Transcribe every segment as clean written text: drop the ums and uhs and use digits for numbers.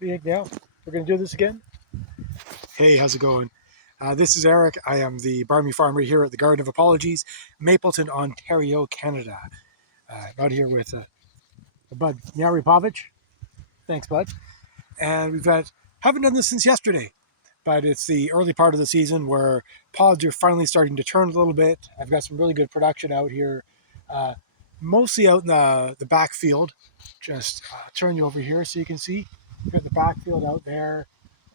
Now we're going to do this again. Hey, how's it going? This is Eric. I am the barmy farmer here at the Garden of Apologies, Mapleton, Ontario, Canada. Out here with Bud Yarypovich. Thanks, Bud. And haven't done this since yesterday, but it's the early part of the season where pods are finally starting to turn a little bit. I've got some really good production out here, uh, mostly out in the backfield. Just turn you over here so you can see. We've got the backfield out there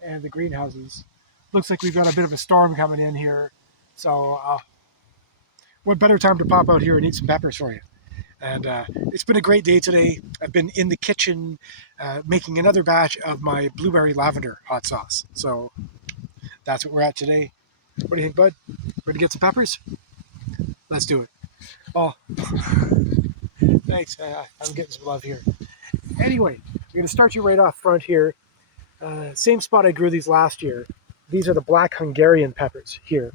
and the greenhouses. Looks like we've got a bit of a storm coming in here. So what better time to pop out here and eat some peppers for you? And it's been a great day today. I've been in the kitchen making another batch of my blueberry lavender hot sauce. So that's what we're at today. What do you think, Bud? Ready to get some peppers? Let's do it. Oh, thanks. I'm getting some love here. Anyway, we're going to start you right off front here. Same spot I grew these last year. These are the Black Hungarian peppers here.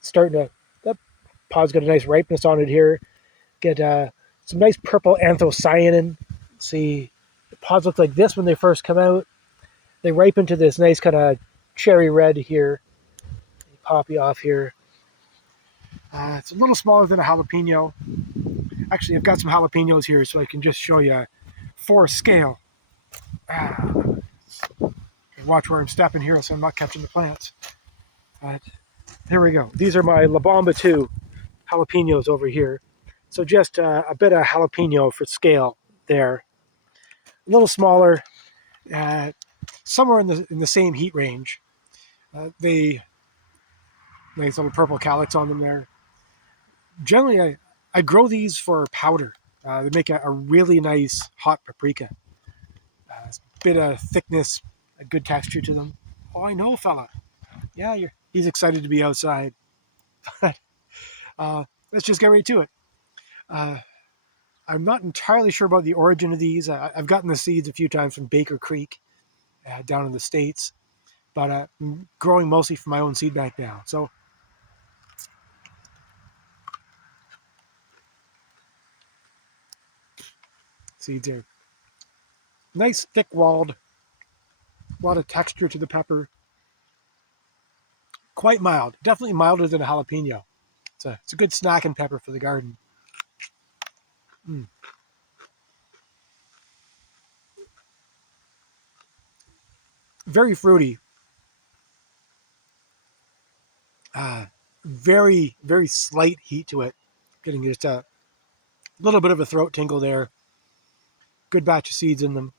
Starting to, that pod's got a nice ripeness on it here. Get some nice purple anthocyanin. See, the pods look like this when they first come out. They ripen to this nice kind of cherry red here. Poppy off here. It's a little smaller than a jalapeno. Actually, I've got some jalapenos here so I can just show you for scale. Watch where I'm stepping here so I'm not catching the plants. Here we go. These are my La Bomba 2 jalapenos over here. So just a bit of jalapeno for scale there. A little smaller, somewhere in the same heat range. They nice little purple calyx on them there. Generally, I grow these for powder. They make a really nice hot paprika. A bit of thickness, a good texture to them. Oh, I know, fella. Yeah, he's excited to be outside. Let's just get right to it. I'm not entirely sure about the origin of these. I've gotten the seeds a few times from Baker Creek down in the States, but I'm growing mostly from my own seed bank now. So seeds are nice, thick-walled, a lot of texture to the pepper. Quite mild, definitely milder than a jalapeno. It's a good snacking pepper for the garden. Very fruity. Very, very slight heat to it. Getting just a little bit of a throat tingle there. Good batch of seeds in them.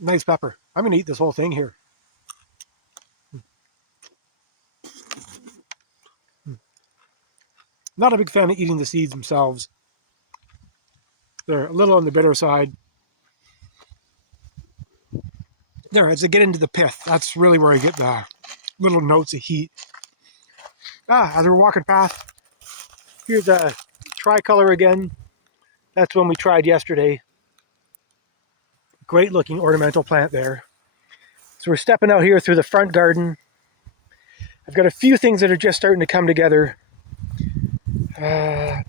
Nice pepper. I'm going to eat this whole thing here. Not a big fan of eating the seeds themselves. They're a little on the bitter side. There, as I get into the pith, that's really where I get the little notes of heat. As we're walking past, here's a tricolor again. That's one we tried yesterday. Great looking ornamental plant there. So we're stepping out here through the front garden. I've got a few things that are just starting to come together. We're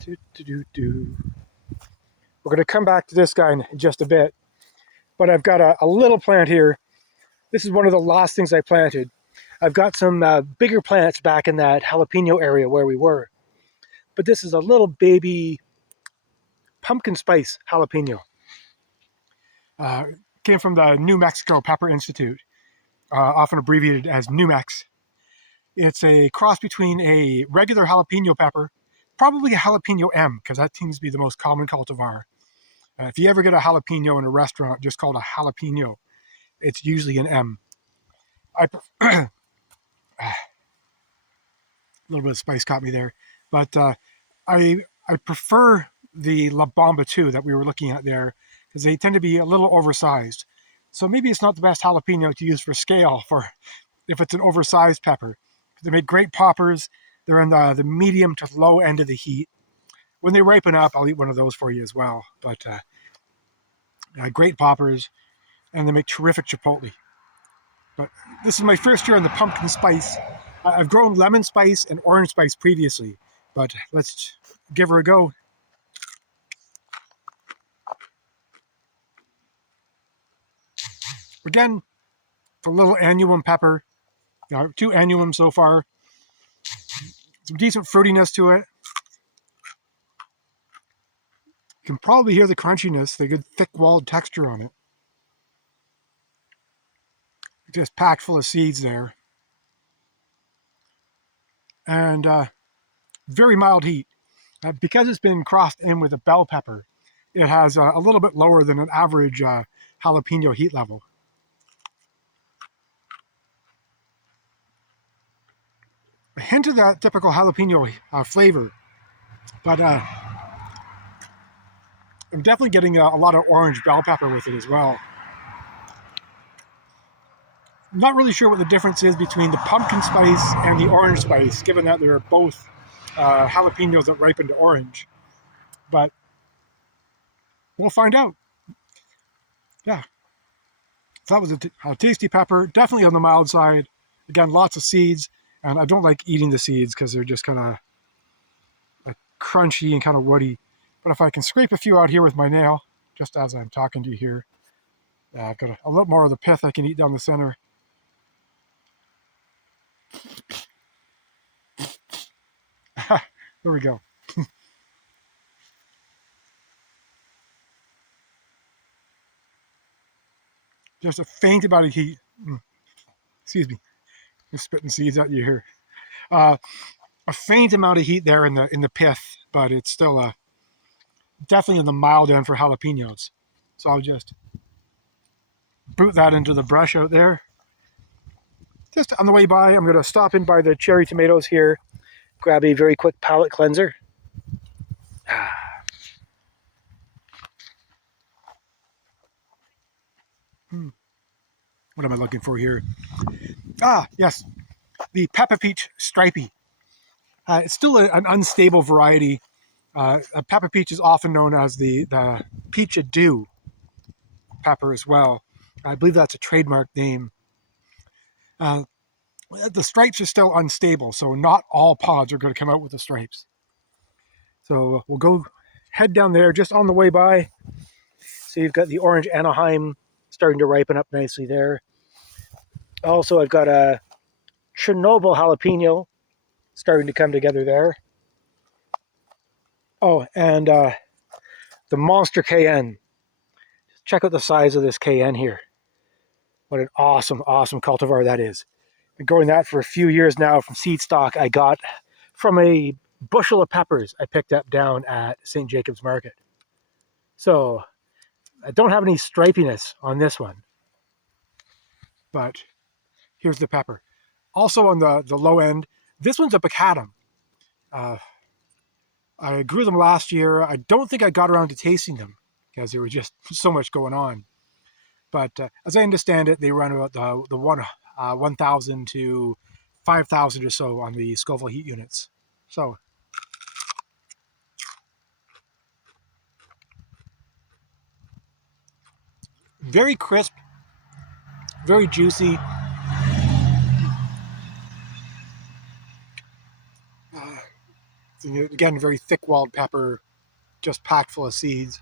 going to come back to this guy in just a bit. But I've got a little plant here. This is one of the last things I planted. I've got some bigger plants back in that jalapeno area where we were. But this is a little baby pumpkin spice jalapeno. Came from the New Mexico Pepper Institute, often abbreviated as Numex. It's a cross between a regular jalapeno pepper, probably a jalapeno M, because that seems to be the most common cultivar. If you ever get a jalapeno in a restaurant just called a jalapeno, it's usually an M. A little bit of spice caught me there, but I prefer the La Bomba 2 that we were looking at there because they tend to be a little oversized. So maybe it's not the best jalapeno to use for scale for if it's an oversized pepper. They make great poppers. They're in the medium to low end of the heat. When they ripen up, I'll eat one of those for you as well. But great poppers, and they make terrific chipotle. But this is my first year on the pumpkin spice. I've grown lemon spice and orange spice previously, But let's give her a go. Again, a little Annuum pepper. 2 Annuums so far. Some decent fruitiness to it. You can probably hear the crunchiness, the good thick-walled texture on it. Just packed full of seeds there. And very mild heat. Because it's been crossed in with a bell pepper, it has a little bit lower than an average jalapeno heat level. A hint of that typical jalapeno flavor, but I'm definitely getting a lot of orange bell pepper with it as well. I'm not really sure what the difference is between the pumpkin spice and the orange spice, given that they're both jalapenos that ripen to orange. But we'll find out. Yeah, so that was a tasty pepper, definitely on the mild side. Again, lots of seeds, and I don't like eating the seeds because they're just kind of crunchy and kind of woody. But if I can scrape a few out here with my nail, just as I'm talking to you here, I've got a little more of the pith I can eat down the center. There we go. Just a faint amount of heat. Excuse me, I'm spitting seeds at you here. Uh, a faint amount of heat there in the pith, but it's still definitely in the mild end for jalapenos. So I'll just boot that into the brush out there. Just on the way by, I'm going to stop in by the cherry tomatoes here, grab a very quick palate cleanser. What am I looking for here? Yes, the Peppapeach Stripey. It's still an unstable variety. A Peppapeach is often known as the peach-a-dew pepper as well. I believe that's a trademark name. Uh, the stripes are still unstable, so not all pods are going to come out with the stripes. So we'll go head down there just on the way by. So you've got the orange Anaheim starting to ripen up nicely there. Also, I've got a Chernobyl jalapeno starting to come together there. Oh, and the monster Cayenne. Check out the size of this Cayenne here. What an awesome, awesome cultivar that is. Been growing that for a few years now from seed stock I got from a bushel of peppers I picked up down at St. Jacob's Market. So I don't have any stripiness on this one, but here's the pepper. Also on the low end, this one's a Baccatum. I grew them last year. I don't think I got around to tasting them because there was just so much going on. But as I understand it, they run about the 1,000 to 5,000 or so on the Scoville heat units. So very crisp, very juicy. Again, very thick-walled pepper, just packed full of seeds.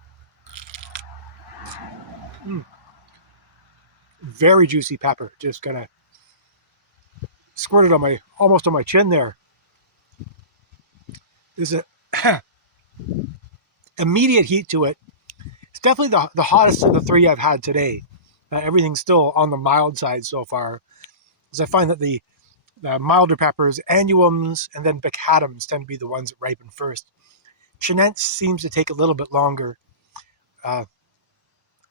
Very juicy pepper, just kind of squirted on almost on my chin there. There's a immediate heat to it. It's definitely the hottest of the three I've had today. Everything's still on the mild side so far, because I find that the milder peppers, Annuums, and then Baccatums tend to be the ones that ripen first. Chinense seems to take a little bit longer.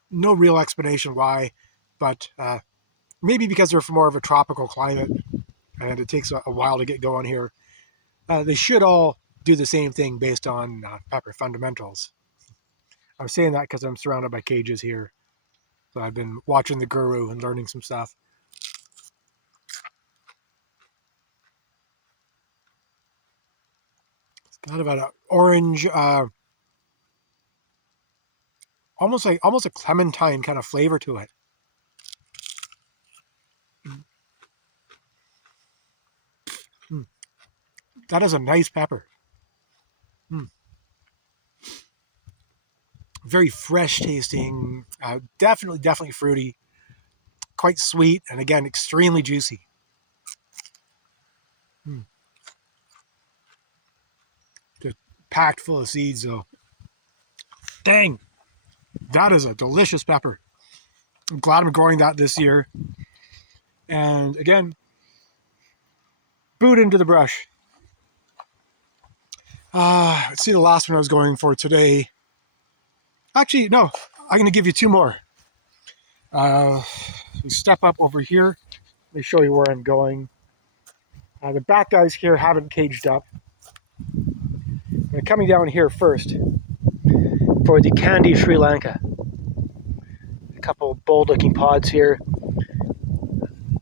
No real explanation why, but maybe because they're from more of a tropical climate and it takes a while to get going here. They should all do the same thing based on pepper fundamentals. I'm saying that because I'm surrounded by cages here. So I've been watching the guru and learning some stuff. It's kind of an orange, almost a clementine kind of flavor to it. That is a nice pepper. Mm. Very fresh tasting, definitely fruity, quite sweet, and again, extremely juicy. Mm. Just packed full of seeds, though. Dang, that is a delicious pepper. I'm glad I'm growing that this year. And again, boot into the brush. Let's see the last one I was going for today. Actually, no, I'm going to give you two more. We step up over here. Let me show you where I'm going. The back guys here haven't caged up. I'm coming down here first for the Kandy Sri Lanka. A couple bold looking pods here.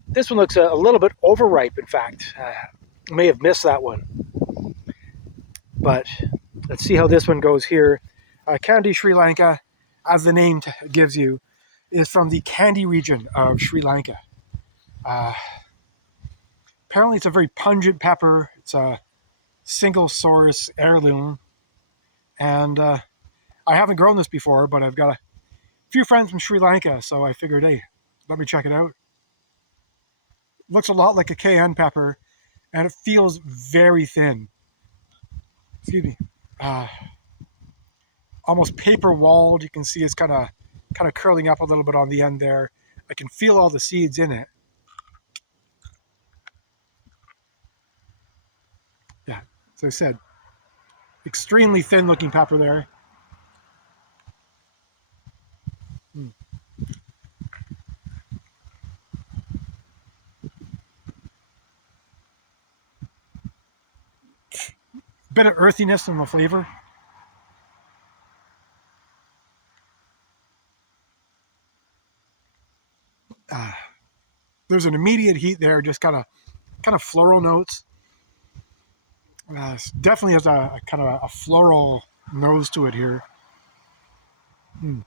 This one looks a little bit overripe, in fact. I may have missed that one. But let's see how this one goes here. Kandy Sri Lanka, as the name gives you, is from the Kandy region of Sri Lanka. Apparently it's a very pungent pepper. It's a single source heirloom. And I haven't grown this before, but I've got a few friends from Sri Lanka, so I figured, hey, let me check it out. Looks a lot like a cayenne pepper, and it feels very thin. Excuse me. Almost paper walled. You can see it's kind of curling up a little bit on the end there. I can feel all the seeds in it. Yeah, as I said, extremely thin looking pepper there. Mm. Bit of earthiness in the flavor. There's an immediate heat there, just kind of floral notes. Definitely has a kind of a floral nose to it here. Mm.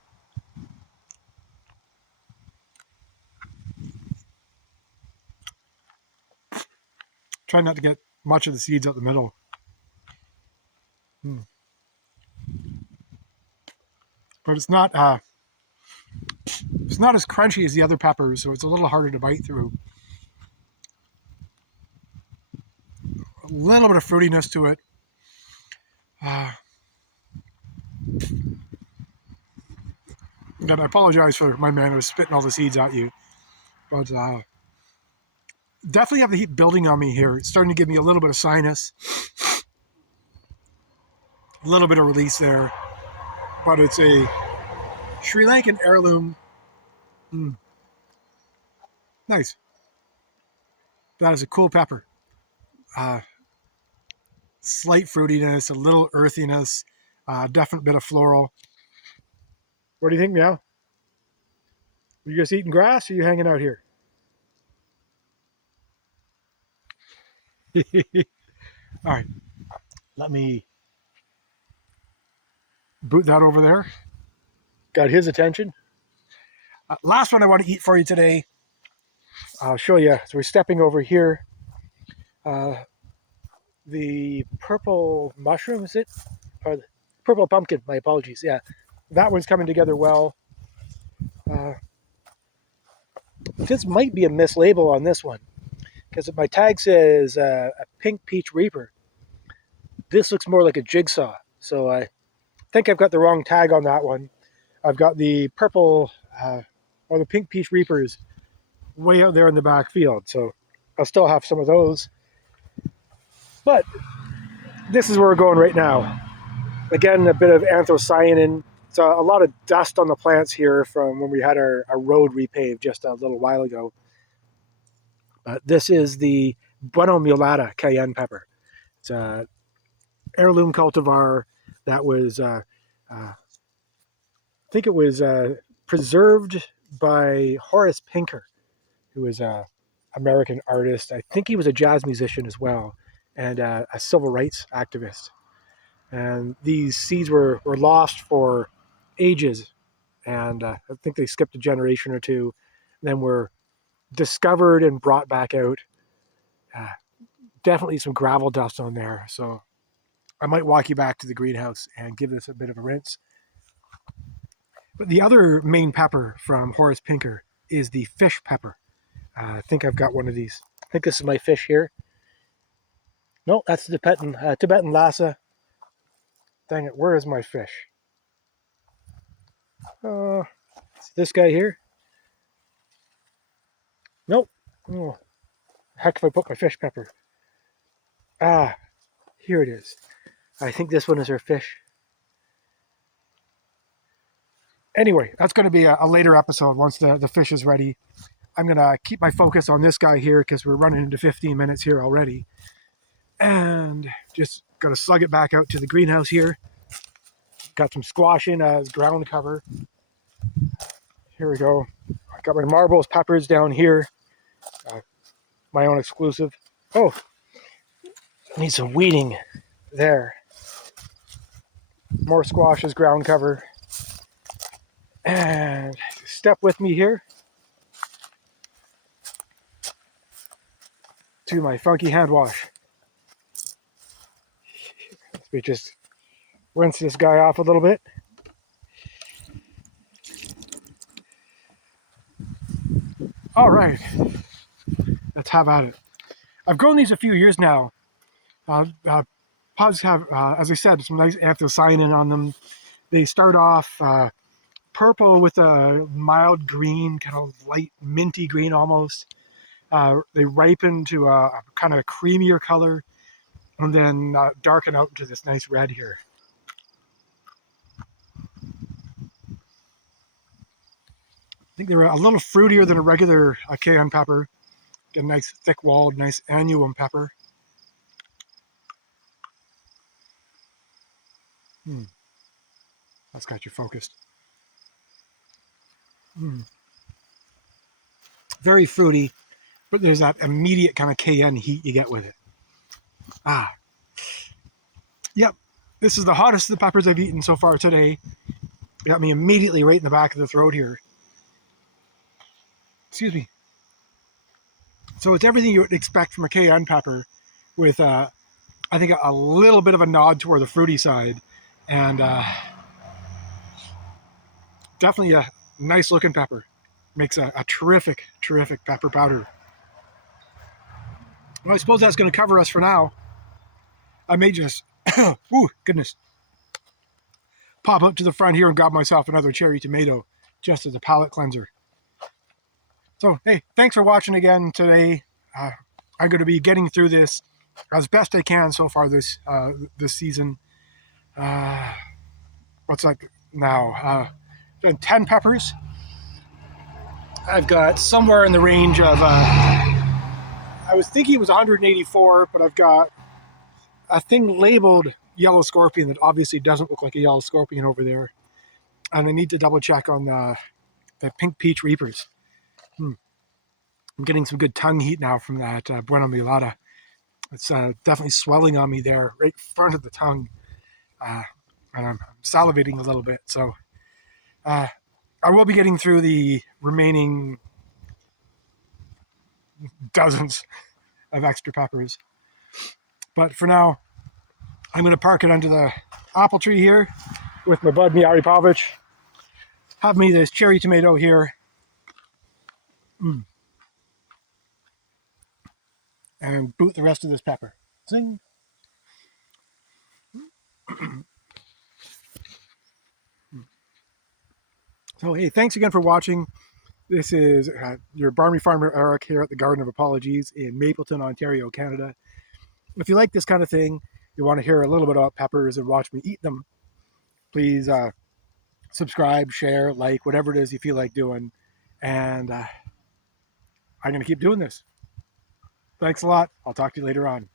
Try not to get much of the seeds out the middle. Mm. But it's not as crunchy as the other peppers, so it's a little harder to bite through. A little bit of fruitiness to it. And I apologize for my manner spitting all the seeds at you, but definitely have the heat building on me here. It's starting to give me a little bit of sinus, a little bit of release there, but it's a Sri Lankan heirloom. Mm, nice. That is a cool pepper. Uh, Slight fruitiness, a little earthiness, definite bit of floral. What do you think, Meow? Are you just eating grass or are you hanging out here? All right, let me boot that over there. Got his attention. Last one I want to eat for you today. I'll show you. So we're stepping over here. The purple mushroom, is it? Or the purple pumpkin, my apologies. Yeah, that one's coming together well. Uh, this might be a mislabel on this one because my tag says a pink peach reaper. This looks more like a jigsaw. So I think I've got the wrong tag on that one. I've got the purple or the pink peach reapers way out there in the back field. So I'll still have some of those. But this is where we're going right now. Again, a bit of anthocyanin. It's a lot of dust on the plants here from when we had our road repaved just a little while ago. This is the Buena Mulata cayenne pepper. It's a heirloom cultivar that was, I think it was preserved by Horace Pinker, who was an American artist. I think he was a jazz musician as well, and a civil rights activist. And these seeds were lost for ages, and I think they skipped a generation or two, and then were discovered and brought back out. Uh, Definitely some gravel dust on there, so I might walk you back to the greenhouse and give this a bit of a rinse. But the other main pepper from Horace Pinker is the fish pepper. I think I've got one of these. I think this is my fish here. No, that's the Tibetan Lhasa. Dang it, where is my fish? It's this guy here. Nope. Oh, heck if I put my fish pepper. Ah, here it is. I think this one is our fish. Anyway, that's going to be a later episode once the fish is ready. I'm going to keep my focus on this guy here because we're running into 15 minutes here already. And just going to slug it back out to the greenhouse here. Got some squash in as ground cover. Here we go. I got my marbles peppers down here. My own exclusive. Oh, need some weeding there. More squash as ground cover. And step with me here to my funky hand wash. We just rinse this guy off a little bit. All right, let's have at it. I've grown these a few years now. Pods have, as I said, some nice anthocyanin on them. They start off purple with a mild green, kind of light minty green almost. They ripen to a kind of creamier color and then darken out into this nice red here. I think they're a little fruitier than a regular cayenne pepper. Get a nice thick-walled, nice annuum pepper. That's got you focused. Very fruity, but there's that immediate kind of cayenne heat you get with it. Yep, this is the hottest of the peppers I've eaten so far today. Got me immediately right in the back of the throat here. Excuse me. So it's everything you would expect from a cayenne pepper with, I think, a little bit of a nod toward the fruity side. And definitely a nice looking pepper. Makes a terrific, terrific pepper powder. Well, I suppose that's going to cover us for now. I may just, ooh, goodness, pop up to the front here and grab myself another cherry tomato just as a palate cleanser. So, hey, thanks for watching again today. I'm going to be getting through this as best I can so far this season. What's like now? Done 10 peppers. I've got somewhere in the range of, I was thinking it was 184, but I've got a thing labeled yellow scorpion that obviously doesn't look like a yellow scorpion over there. And I need to double check on the pink peach reapers. I'm getting some good tongue heat now from that Buena Mulata. It's definitely swelling on me there, right in front of the tongue. And I'm salivating a little bit. So I will be getting through the remaining dozens of extra peppers. But for now, I'm going to park it under the apple tree here with my bud Miari Pavich. Have me this cherry tomato here. And boot the rest of this pepper. Zing. So, hey, thanks again for watching. This is your barmy farmer Eric here at the Garden of Apologies in Mapleton, Ontario, Canada. If you like this kind of thing, you want to hear a little bit about peppers and watch me eat them, please subscribe, share, like, whatever it is you feel like doing. And I'm going to keep doing this. Thanks a lot. I'll talk to you later on.